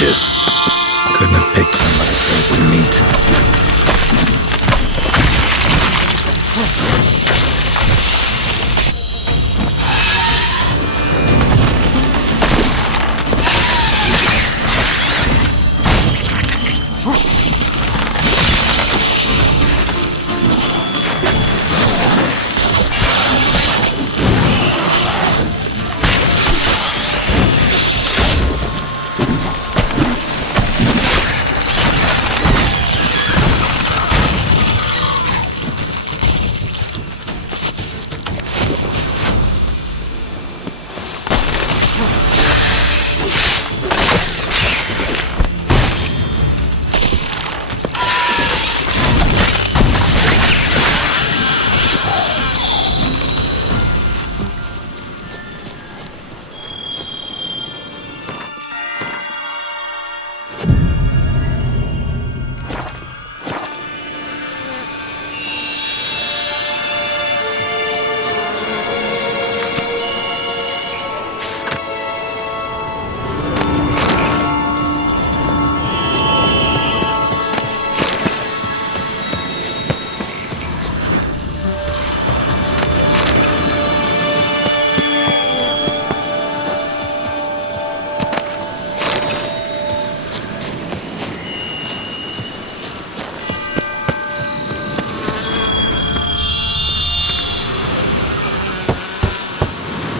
Regis. Couldn't have picked some other place to meet.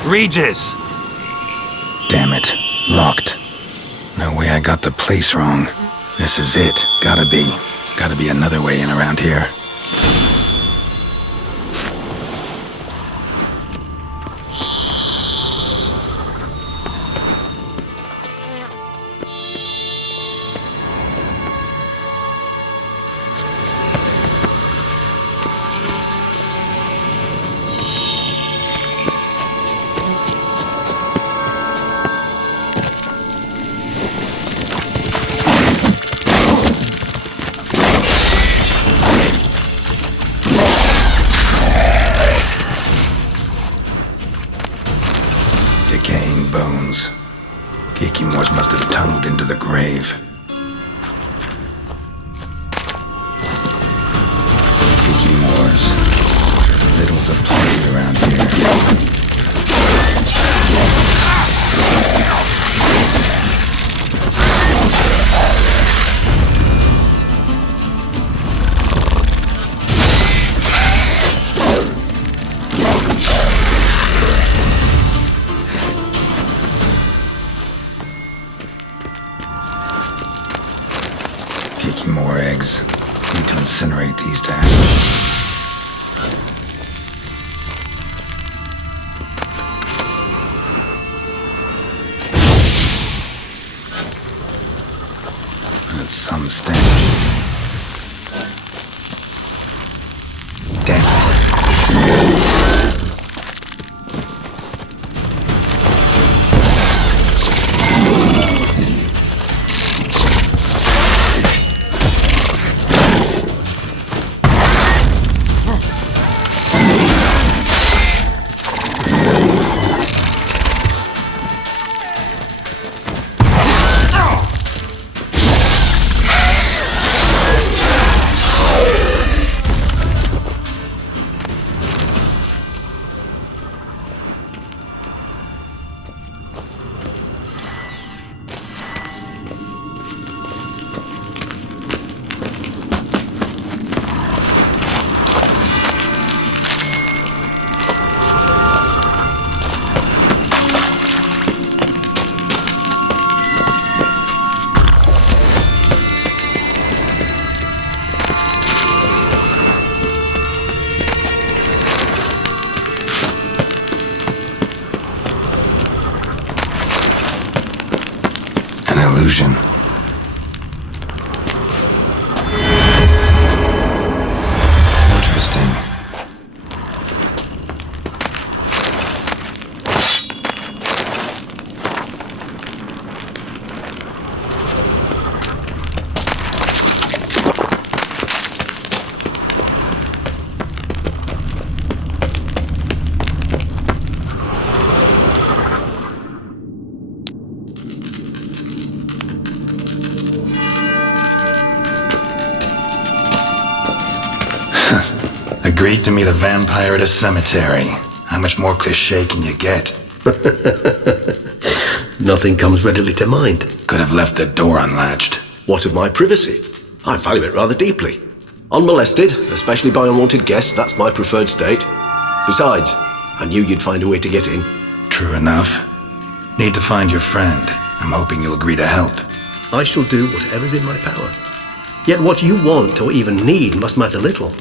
Regis! Damn it. Locked. No way I got the place wrong. This is it. Gotta be another way in around here. Decaying bones. Kikimors must have tunneled into the grave. Kikimors. Little's a plague around here. More eggs. Need to incinerate these to ash. That's some stench. Damn it. An illusion. Interesting. Agreed to meet a vampire at a cemetery. How much more cliché can you get? Nothing comes readily to mind. Could have left the door unlatched. What of my privacy? I value it rather deeply. Unmolested, especially by unwanted guests, that's my preferred state. Besides, I knew you'd find a way to get in. True enough. Need to find your friend. I'm hoping you'll agree to help. I shall do whatever's in my power. Yet what you want or even need must matter little.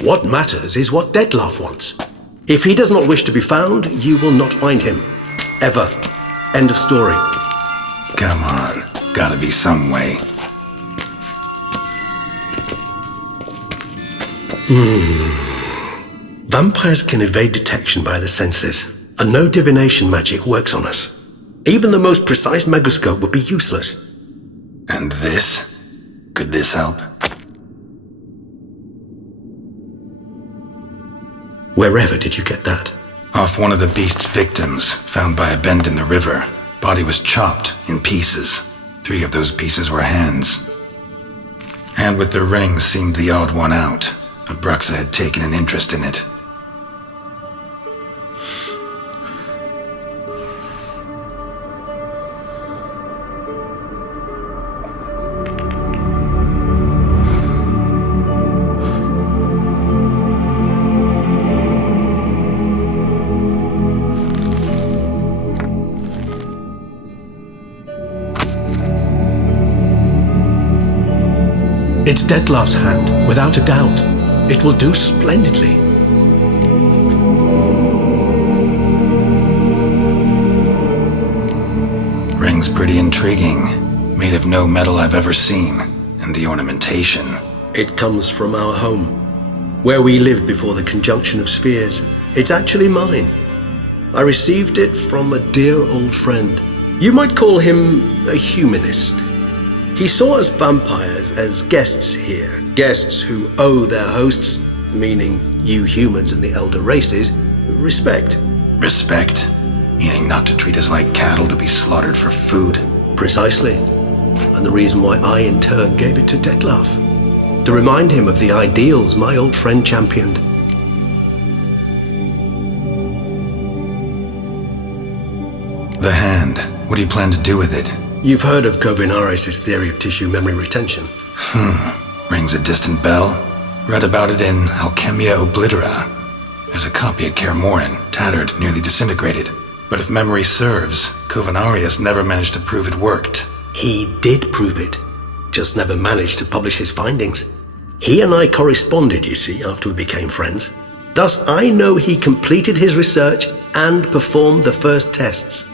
What matters is what Detlef wants. If he does not wish to be found, you will not find him. Ever. End of story. Come on. Gotta be some way. Vampires can evade detection by the senses, and no divination magic works on us. Even the most precise megascope would be useless. And this? Could this help? Wherever did you get that? Off one of the beast's victims, found by a bend in the river. Body was chopped in pieces. 3 of those pieces were hands. Hand with the ring seemed the odd one out. Abruxa had taken an interest in it. It's Detlef's hand, without a doubt. It will do splendidly. Ring's pretty intriguing. Made of no metal I've ever seen. And the ornamentation. It comes from our home, where we lived before the conjunction of spheres. It's actually mine. I received it from a dear old friend. You might call him a humanist. He saw us vampires as guests here, guests who owe their hosts, meaning you humans and the elder races, respect. Respect? Meaning not to treat us like cattle to be slaughtered for food? Precisely. And the reason why I in turn gave it to Detlef. To remind him of the ideals my old friend championed. The hand. What do you plan to do with it? You've heard of Kovinaris' theory of tissue memory retention. Rings a distant bell. Read about it in Alchemia Oblitera. There's a copy at Kaer Morhen, tattered, nearly disintegrated. But if memory serves, Kovinaris never managed to prove it worked. He did prove it, just never managed to publish his findings. He and I corresponded, you see, after we became friends. Thus, I know he completed his research and performed the first tests.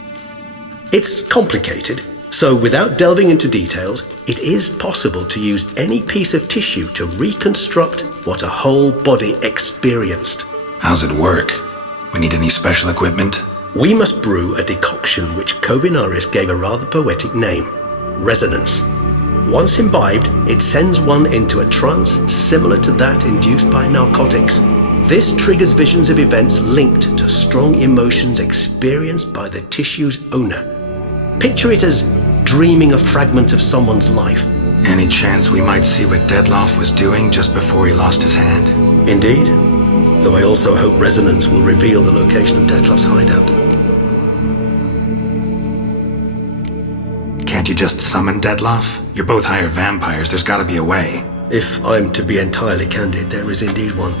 It's complicated. So without delving into details, it is possible to use any piece of tissue to reconstruct what a whole body experienced. How's it work? We need any special equipment? We must brew a decoction which Kovinaris gave a rather poetic name, resonance. Once imbibed, it sends one into a trance similar to that induced by narcotics. This triggers visions of events linked to strong emotions experienced by the tissue's owner. Picture it as dreaming a fragment of someone's life. Any chance we might see what Detlef was doing just before he lost his hand? Indeed. Though I also hope resonance will reveal the location of Detlef's hideout. Can't you just summon Detlef? You're both higher vampires, there's gotta be a way. If I'm to be entirely candid, there is indeed one.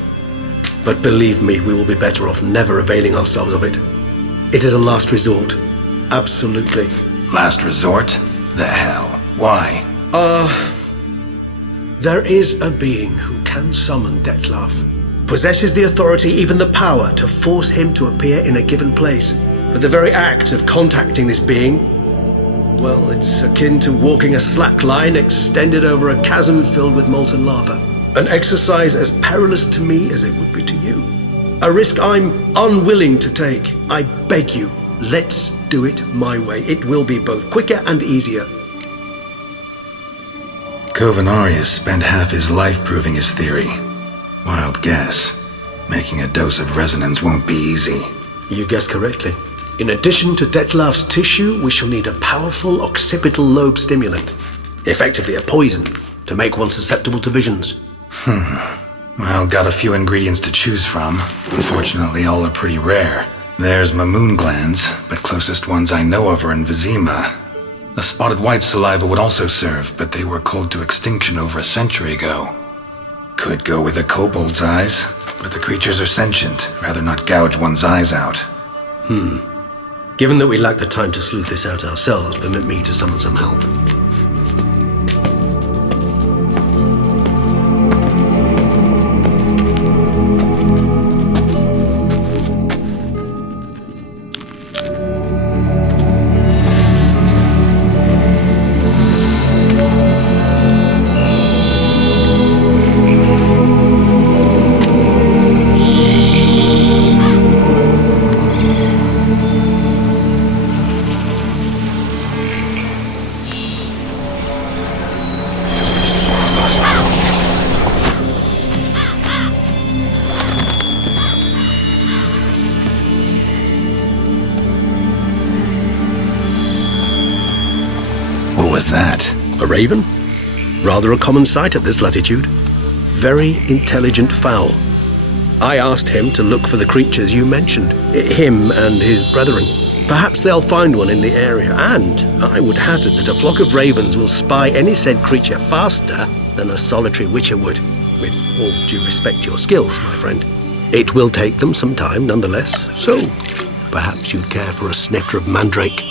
But believe me, we will be better off never availing ourselves of it. It is a last resort. Absolutely. Last resort? The hell? Why? There is a being who can summon Detlef. Possesses the authority, even the power, to force him to appear in a given place. But the very act of contacting this being, well, it's akin to walking a slack line extended over a chasm filled with molten lava. An exercise as perilous to me as it would be to you. A risk I'm unwilling to take. I beg you, let's do it my way. It will be both quicker and easier. Kovinaris spent half his life proving his theory. Wild guess. Making a dose of resonance won't be easy. You guessed correctly. In addition to Detlef's tissue, we shall need a powerful occipital lobe stimulant. Effectively a poison, to make one susceptible to visions. Well, got a few ingredients to choose from. Unfortunately, all are pretty rare. There's Mamoon glands, but closest ones I know of are in Vizima. A spotted white saliva would also serve, but they were cold to extinction over a century ago. Could go with a kobold's eyes, but the creatures are sentient. Rather not gouge one's eyes out. Given that we lack the time to sleuth this out ourselves, permit me to summon some help. What was that? A raven? Rather a common sight at this latitude. Very intelligent fowl. I asked him to look for the creatures you mentioned, him and his brethren. Perhaps they'll find one in the area, and I would hazard that a flock of ravens will spy any said creature faster than a solitary witcher would. With all due respect to your skills, my friend. It will take them some time nonetheless, so perhaps you'd care for a snifter of mandrake.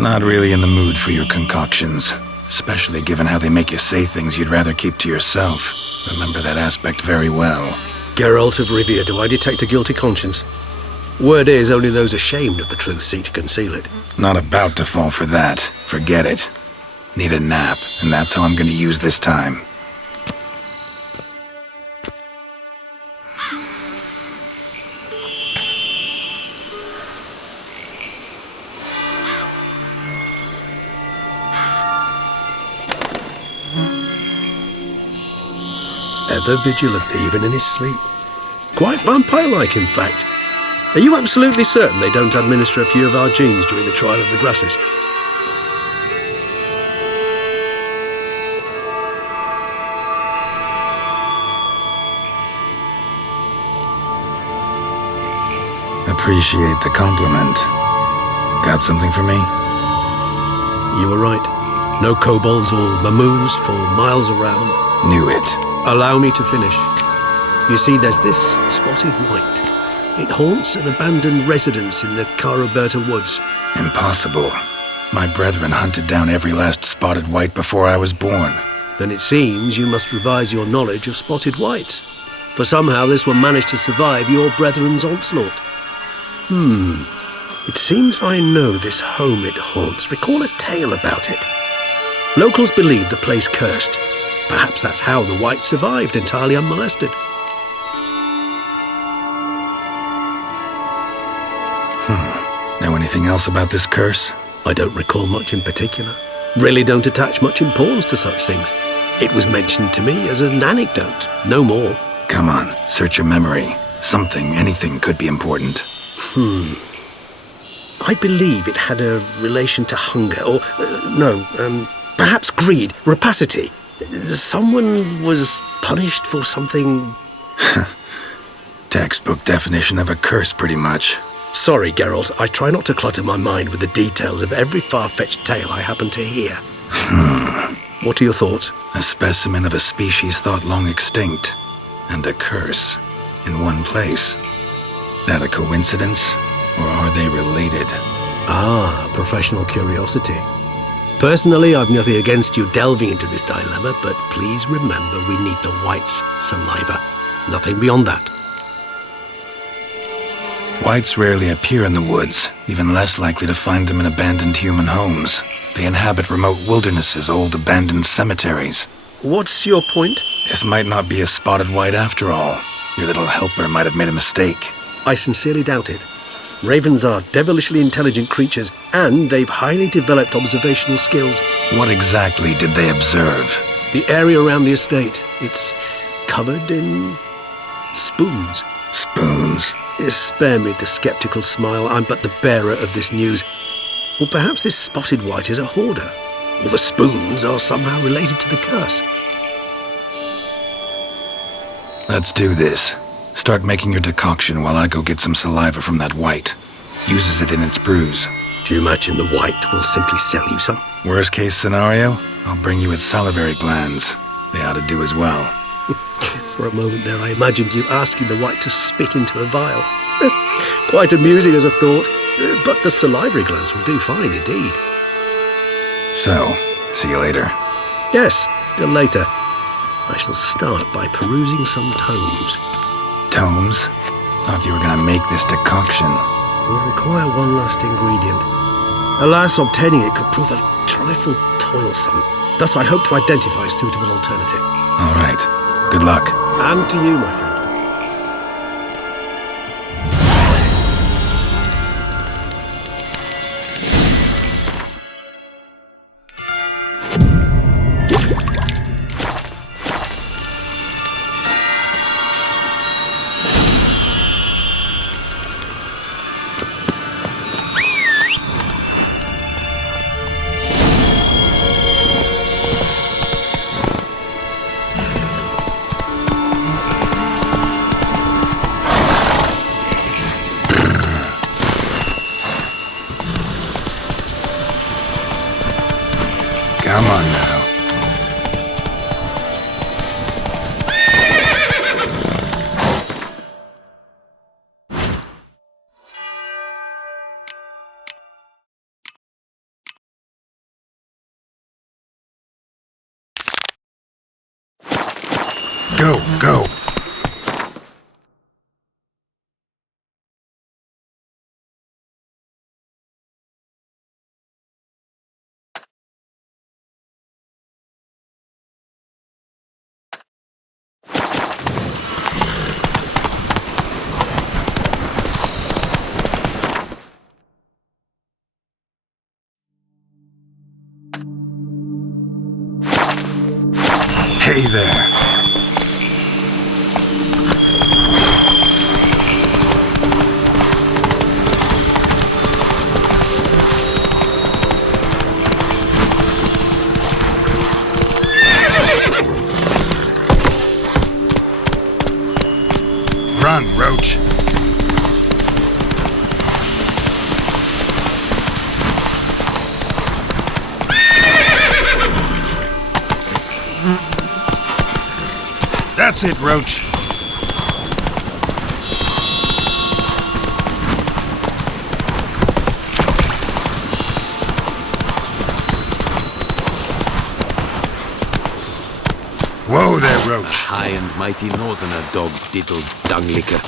Not really in the mood for your concoctions, especially given how they make you say things you'd rather keep to yourself. Remember that aspect very well. Geralt of Rivia, do I detect a guilty conscience? Word is, only those ashamed of the truth seek to conceal it. Not about to fall for that. Forget it. Need a nap, and that's how I'm gonna use this time. Ever vigilant, even in his sleep. Quite vampire-like, in fact. Are you absolutely certain they don't administer a few of our genes during the trial of the grasses? Appreciate the compliment. Got something for me? You were right. No kobolds or mamoons for miles around. Knew it. Allow me to finish. You see, there's this spotted white. It haunts an abandoned residence in the Caraberta woods. Impossible. My brethren hunted down every last spotted white before I was born. Then it seems you must revise your knowledge of spotted whites. For somehow this one managed to survive your brethren's onslaught. It seems I know this home it haunts. Recall a tale about it. Locals believe the place cursed. Perhaps that's how the white survived entirely unmolested. Know anything else about this curse? I don't recall much in particular. Really don't attach much importance to such things. It was mentioned to me as an anecdote, no more. Come on, search your memory. Something, anything could be important. I believe it had a relation to hunger, or, perhaps greed, rapacity. Someone was punished for something... Textbook definition of a curse, pretty much. Sorry, Geralt, I try not to clutter my mind with the details of every far-fetched tale I happen to hear. What are your thoughts? A specimen of a species thought long extinct, and a curse, in one place. That a coincidence, or are they related? Ah, professional curiosity. Personally, I've nothing against you delving into this dilemma, but please remember we need the white's saliva. Nothing beyond that. Whites rarely appear in the woods, even less likely to find them in abandoned human homes. They inhabit remote wildernesses, old abandoned cemeteries. What's your point? This might not be a spotted white after all. Your little helper might have made a mistake. I sincerely doubt it. Ravens are devilishly intelligent creatures, and they've highly developed observational skills. What exactly did they observe? The area around the estate. It's covered in spoons. Spoons? Spare me the skeptical smile. I'm but the bearer of this news. Or perhaps this spotted white is a hoarder. All the spoons are somehow related to the curse. Let's do this. Start making your decoction while I go get some saliva from that white. Uses it in its brews. Do you imagine the white will simply sell you some? Worst case scenario, I'll bring you its salivary glands. They ought to do as well. For a moment there, I imagined you asking the white to spit into a vial. Quite amusing as a thought, but the salivary glands will do fine indeed. So, see you later. Yes, till later. I shall start by perusing some tomes. Tomes? Thought you were gonna make this decoction. Will require one last ingredient. Alas, obtaining it could prove a trifle toilsome. Thus, I hope to identify a suitable alternative. All right. Good luck. And to you, my friend. Come on now. Go. Hey there. Run, Roach. That's it, Roach. Whoa there, Roach. High and mighty northerner, dog diddle dung licker.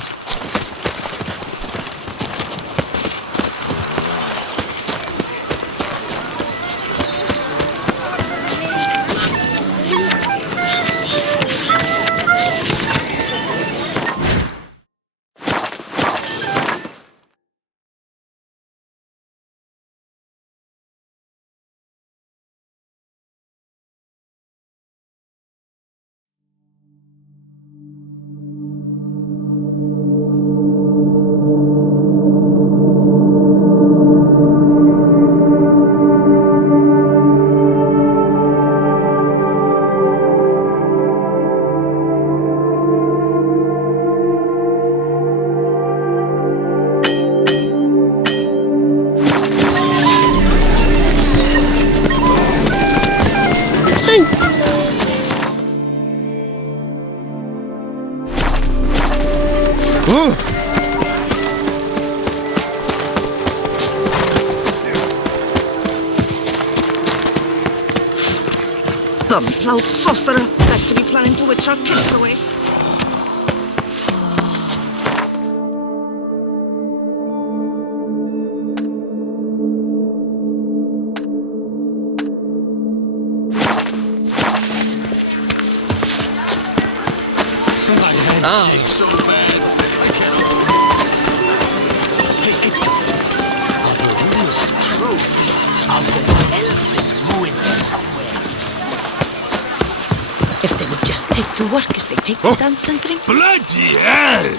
Loud sorcerer, got to be planning to witch our kids away. My handshake so bad, I cannot. Hey, Edgar, are the rumors true? Are there elfin ruins somewhere? If they would just take to work as they take to dance and drink. Bloody hell!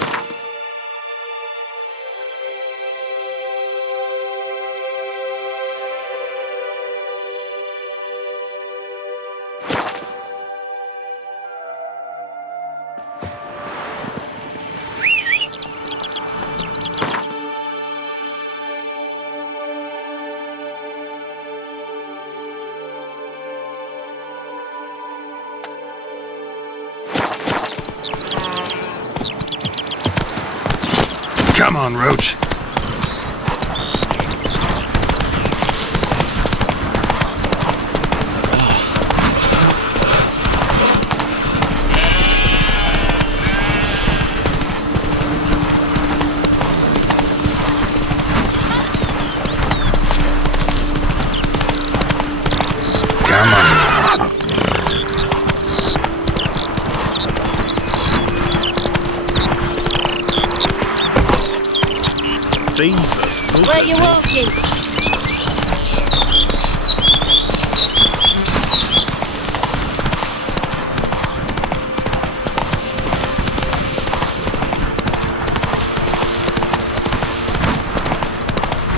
Come on, Roach. Come on now. Where you walking?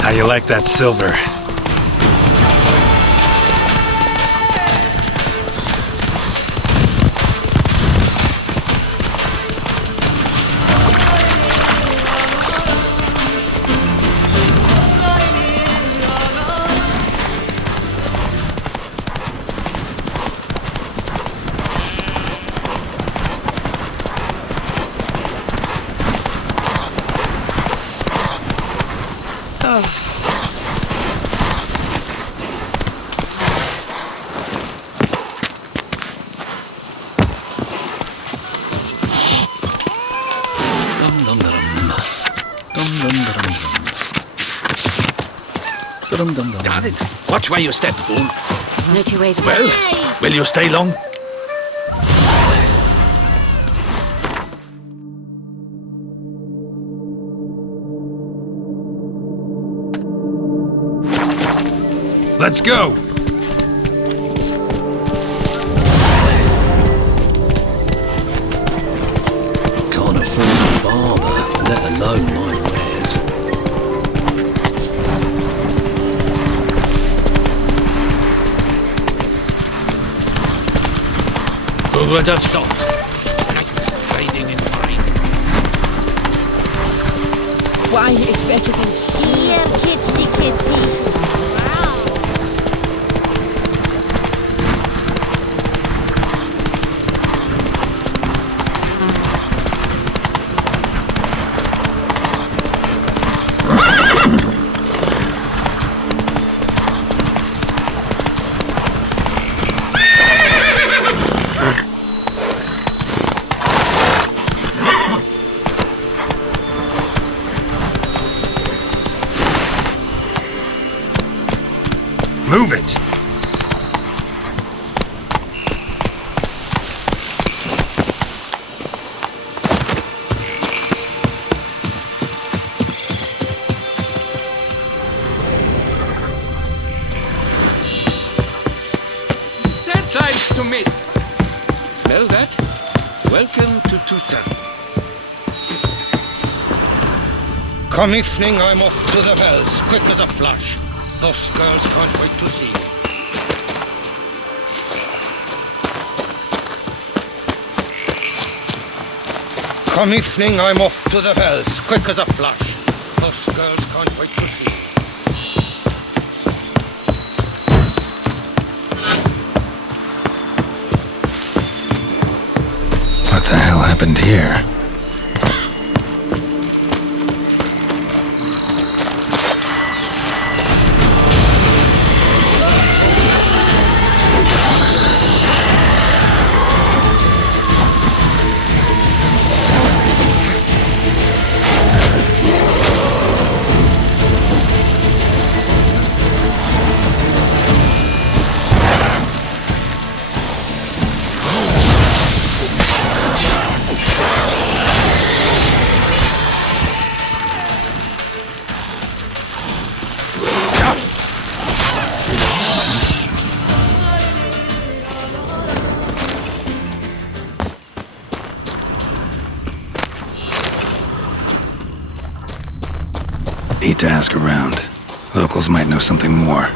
How you like that silver? Darn it! Watch where you step, fool. No two ways about Well, it. will you stay long? Let's go! Can't afford a barber, let alone my wares. Who would have thought? Knights trading in mine. Wine is better than stew. Yeah, kitty. Wow. Move it! Nice to meet. Smell that? Welcome to Tucson. Come evening, I'm off to the bells, quick as a flash. Those girls can't wait to see me. Come evening, I'm off to the bells, quick as a flash. Those girls can't wait to see me. What the hell happened here? Need to ask around. Locals might know something more.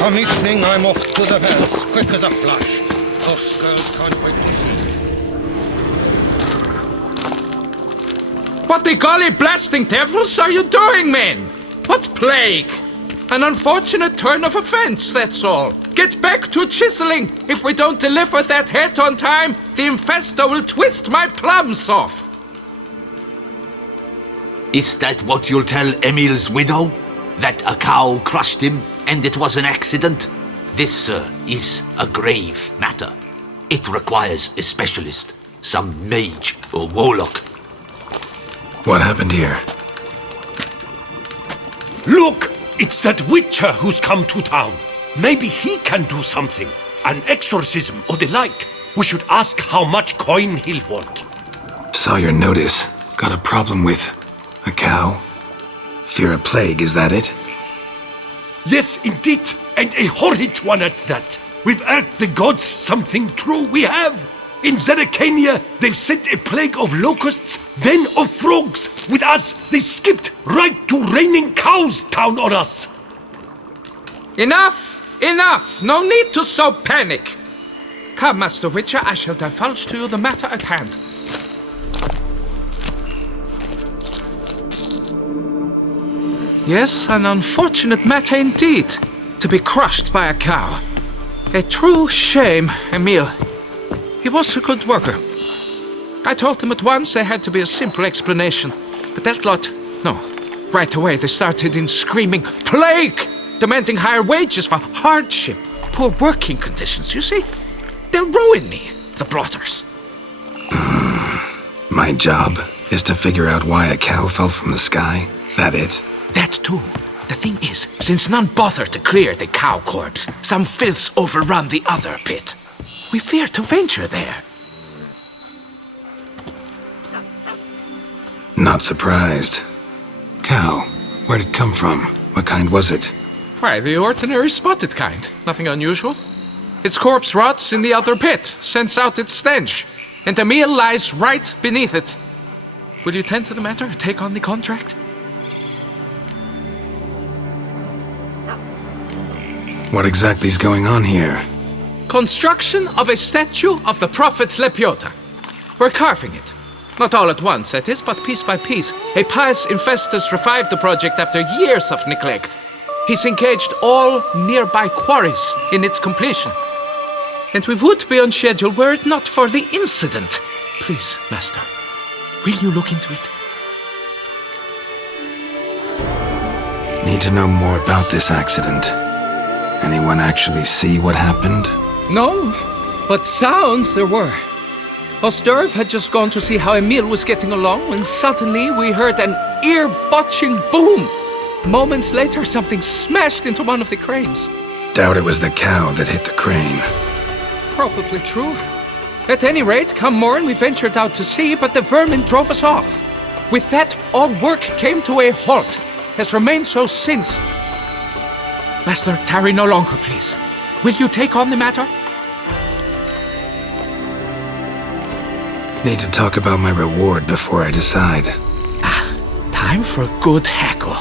Come evening, I'm off to the bells, quick as a flash. Those girls can't wait to see. What the golly blasting devils are you doing, men? What plague? An unfortunate turn of offense, that's all. Get back to chiseling. If we don't deliver that head on time, the infestor will twist my plums off. Is that what you'll tell Emil's widow? That a cow crushed him and it was an accident? This, sir, is a grave matter. It requires a specialist, some mage or warlock. What happened here? Look! It's that witcher who's come to town. Maybe he can do something. An exorcism or the like. We should ask how much coin he'll want. Saw your notice. Got a problem with a cow? Fear a plague, is that it? Yes, indeed. And a horrid one at that. We've earned the gods something true, we have. In Zeracania, they've sent a plague of locusts, then of frogs. With us, they skipped right to raining cows down on us. Enough! Enough! No need to so panic. Come, Master Witcher, I shall divulge to you the matter at hand. Yes, an unfortunate matter indeed, to be crushed by a cow. A true shame, Emil. He was a good worker. I told them at once there had to be a simple explanation. But that lot, no. Right away they started in screaming, "Plague!" demanding higher wages for hardship, poor working conditions, you see? They'll ruin me, the blotters. My job is to figure out why a cow fell from the sky. That it? That too. The thing is, since none bother to clear the cow corpse, some filths overrun the other pit. We fear to venture there. Not surprised. Cow, where'd it come from? What kind was it? Why, the ordinary spotted kind. Nothing unusual. Its corpse rots in the other pit, sends out its stench, and Emil lies right beneath it. Will you tend to the matter, take on the contract? What exactly is going on here? Construction of a statue of the prophet Lepiota. We're carving it. Not all at once, that is, but piece by piece. A pious infestus revived the project after years of neglect. He's engaged all nearby quarries in its completion. And we would be on schedule were it not for the incident. Please, Master, will you look into it? Need to know more about this accident. Anyone actually see what happened? No, but sounds there were. Osterv had just gone to see how Emil was getting along when suddenly we heard an ear-botching boom. Moments later, something smashed into one of the cranes. Doubt it was the cow that hit the crane. Probably true. At any rate, come morn, we ventured out to sea, but the vermin drove us off. With that, all work came to a halt. Has remained so since. Master, tarry no longer, please. Will you take on the matter? Need to talk about my reward before I decide. Time for a good hackle.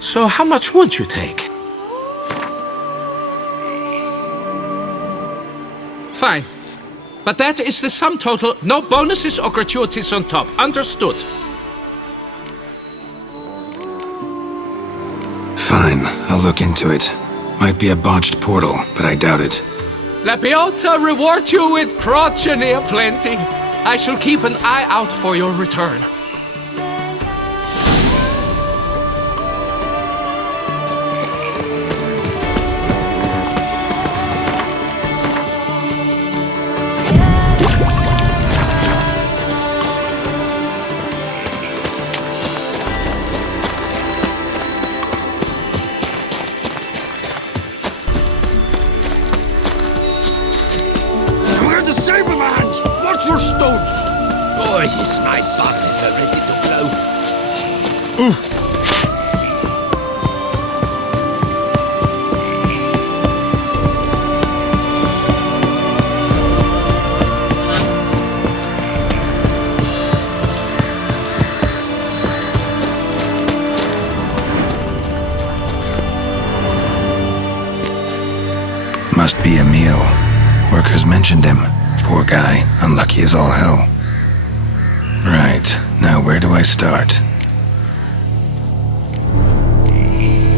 So how much would you take? Fine. But that is the sum total, no bonuses or gratuities on top. Understood? Fine, I'll look into it. Might be a botched portal, but I doubt it. Lepiota reward you with progeny aplenty. I shall keep an eye out for your return. Your stones! Oh, yes, my buttons are ready to blow. Must be Emil. Workers mentioned him. Poor guy, unlucky as all hell. Right, now where do I start?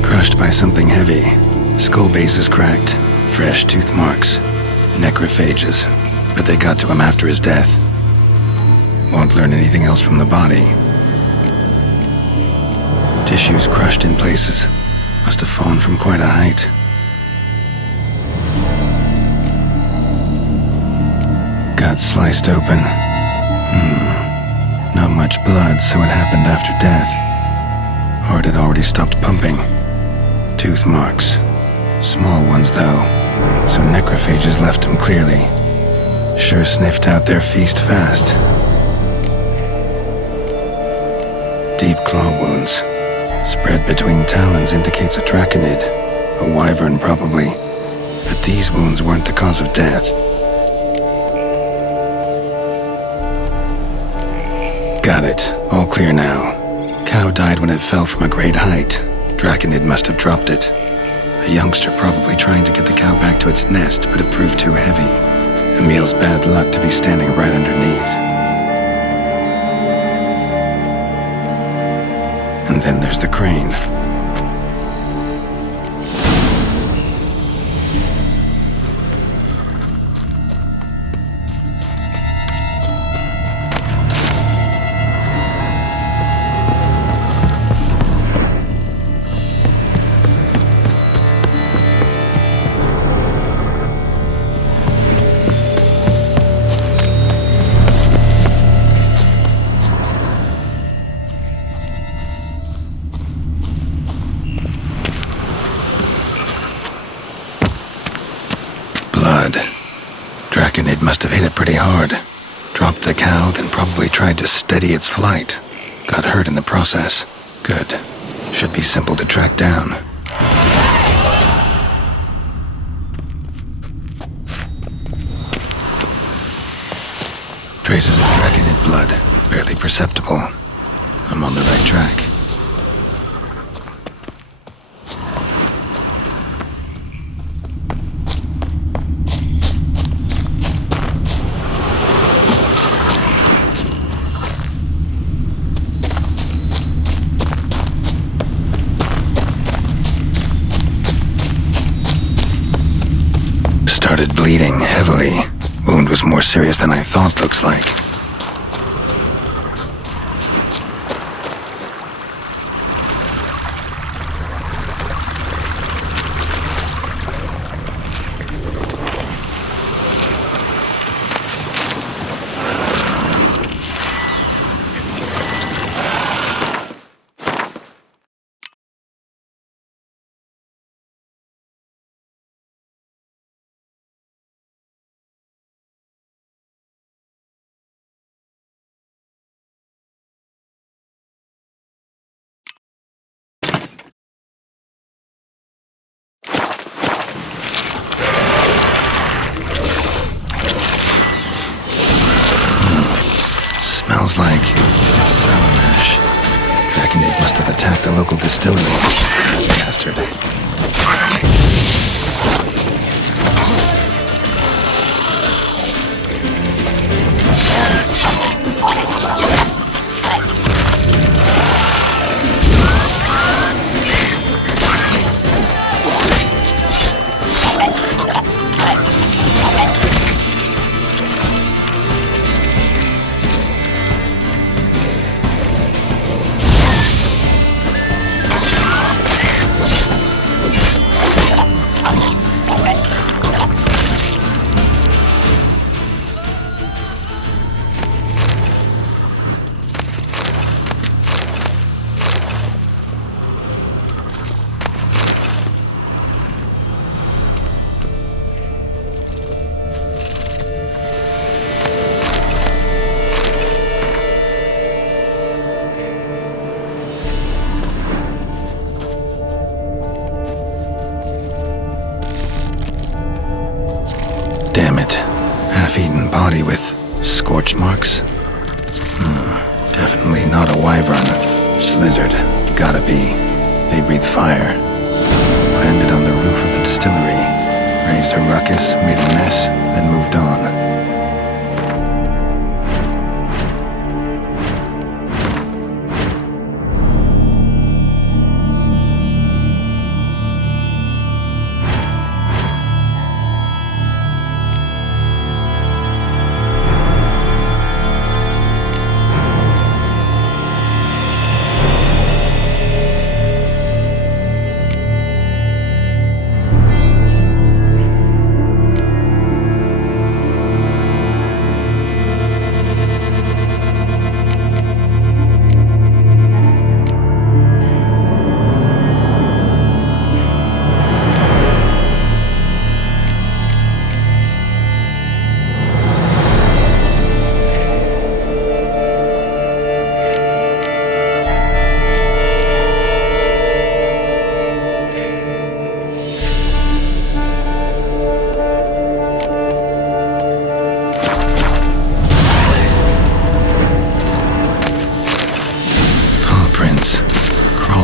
Crushed by something heavy. Skull base is cracked. Fresh tooth marks. Necrophages. But they got to him after his death. Won't learn anything else from the body. Tissues crushed in places. Must have fallen from quite a height. Gut sliced open. Not much blood, so it happened after death. Heart had already stopped pumping. Tooth marks. Small ones, though, so necrophages left him clearly. Sure sniffed out their feast fast. Deep claw wounds. Spread between talons indicates a draconid. A wyvern, probably. But these wounds weren't the cause of death. Got it. All clear now. Cow died when it fell from a great height. Draconid must have dropped it. A youngster probably trying to get the cow back to its nest, but it proved too heavy. Emil's bad luck to be standing right underneath. And then there's the crane. Draconid must have hit it pretty hard. Dropped the cow, then probably tried to steady its flight. Got hurt in the process. Good. Should be simple to track down. Traces of Draconid blood. Barely perceptible. I'm on the right track. Started bleeding heavily. Wound was more serious than I thought, looks like. Smells like sour mash. Draconid must have attacked the local distillery. Bastard. Damn it. Half-eaten body with scorch marks? Definitely not a wyvern. Slizzard. Gotta be. They breathe fire. Landed on the roof of the distillery. Raised caused a ruckus, made a mess, then moved on.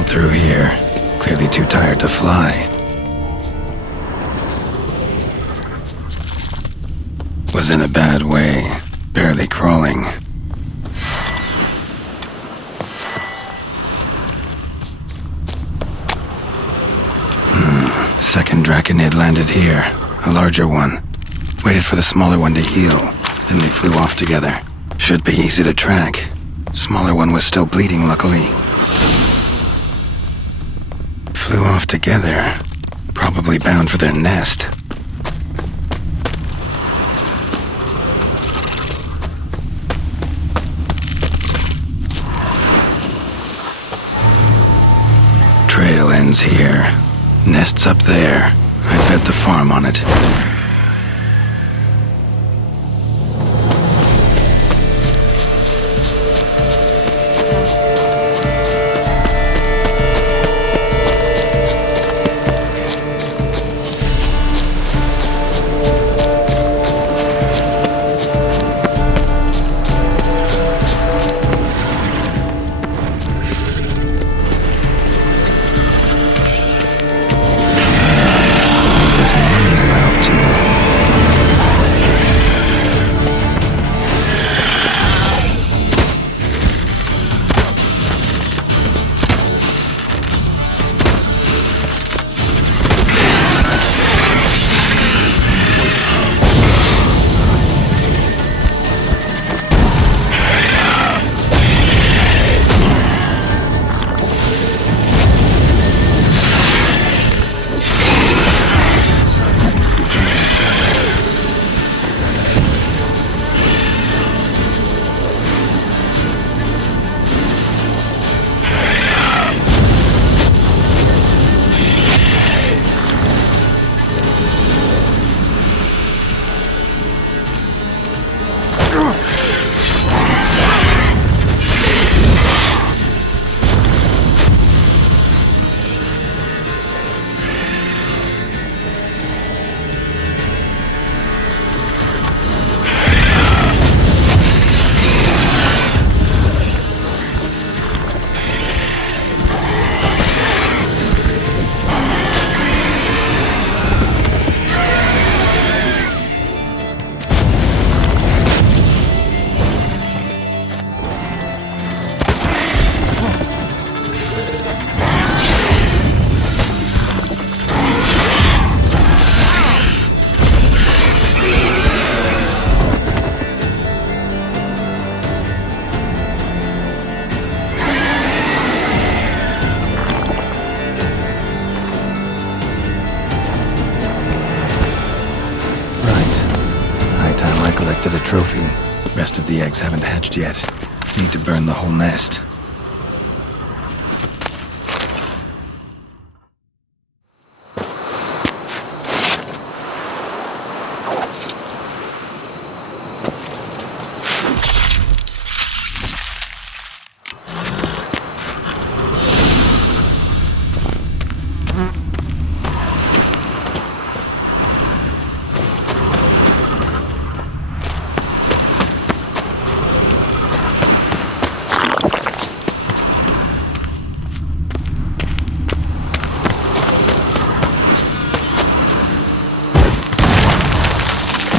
Through here, clearly too tired to fly. Was in a bad way, barely crawling. Second Draconid landed here, a larger one. Waited for the smaller one to heal, then they flew off together. Should be easy to track. Smaller one was still bleeding, luckily. Flew off together, probably bound for their nest. Trail ends here. Nest's up there. I'd bet the farm on it. Collected a trophy. Rest of the eggs haven't hatched yet. Need to burn the whole nest.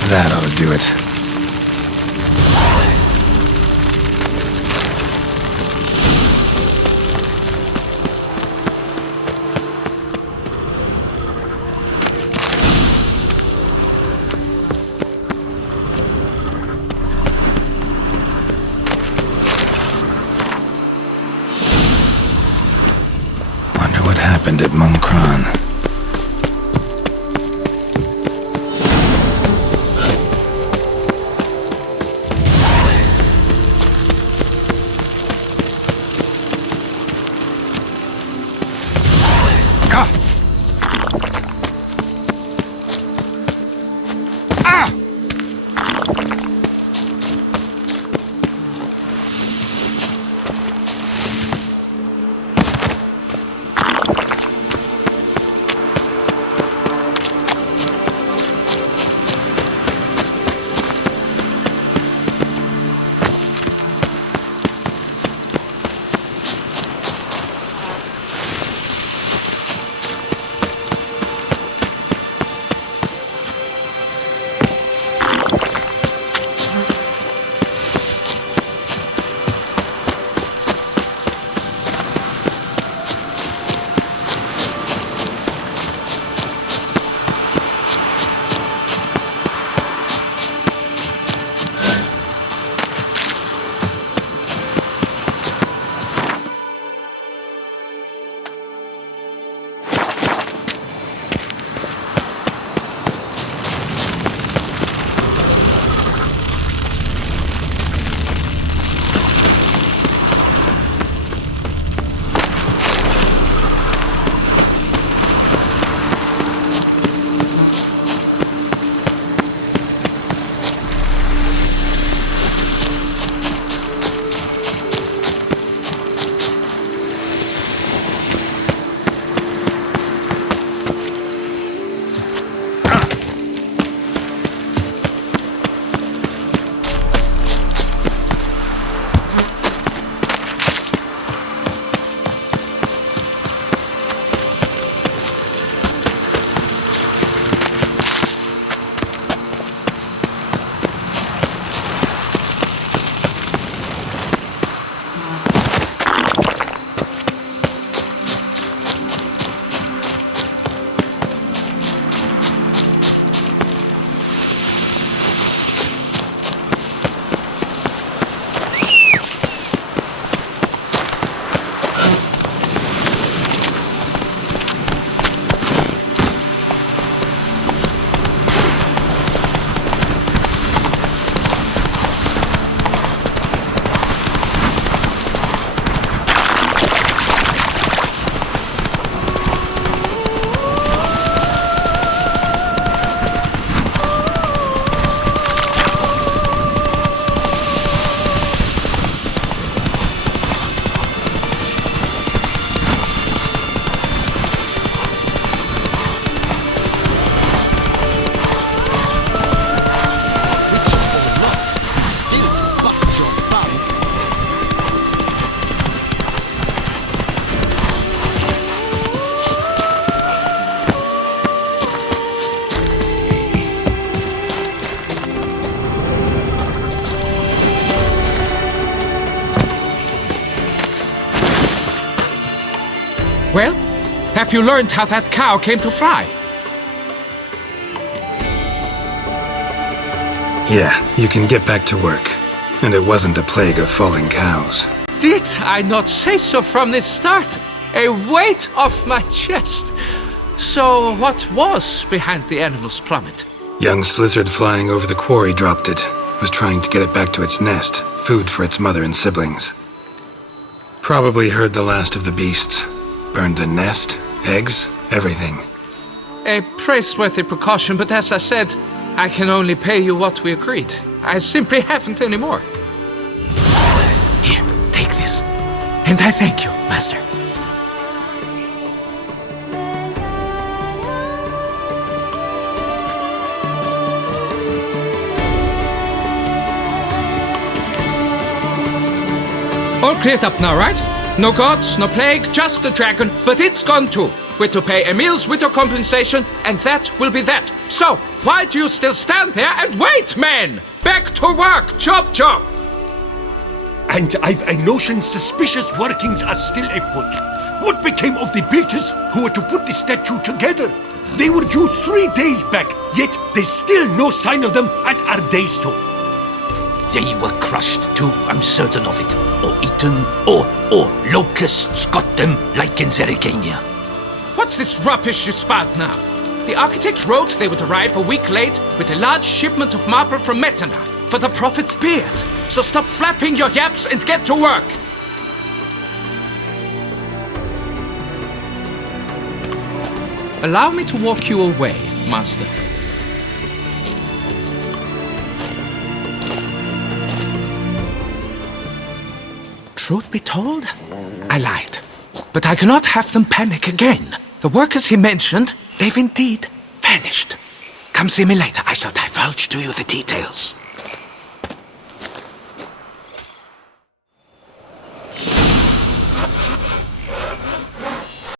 That ought to do it. Wonder what happened at Munkron. Well, have you learned how that cow came to fly? Yeah, you can get back to work. And it wasn't a plague of falling cows. Did I not say so from the start? A weight off my chest. So what was behind the animal's plummet? Young lizard flying over the quarry dropped it. Was trying to get it back to its nest. Food for its mother and siblings. Probably heard the last of the beasts. Burned the nest, eggs, everything. A praiseworthy precaution, but as I said, I can only pay you what we agreed. I simply haven't any more. Here, take this. And I thank you, Master. All cleared up now, right? No gods, no plague, just the dragon, but it's gone too. We're to pay Emil's widow compensation, and that will be that. So, why do you still stand there and wait, men? Back to work! Chop, chop! And I've a notion suspicious workings are still afoot. What became of the builders who were to put the statue together? They were due 3 days back, yet there's still no sign of them at our daystone. They were crushed too, I'm certain of it. Or eaten, or locusts got them, like in Zerikania. What's this rubbish you spout now? The architects wrote they would arrive a week late with a large shipment of marble from Metana for the prophet's beard. So stop flapping your yaps and get to work! Allow me to walk you away, Master. Truth be told, I lied. But I cannot have them panic again. The workers he mentioned, they've indeed vanished. Come see me later. I shall divulge to you the details.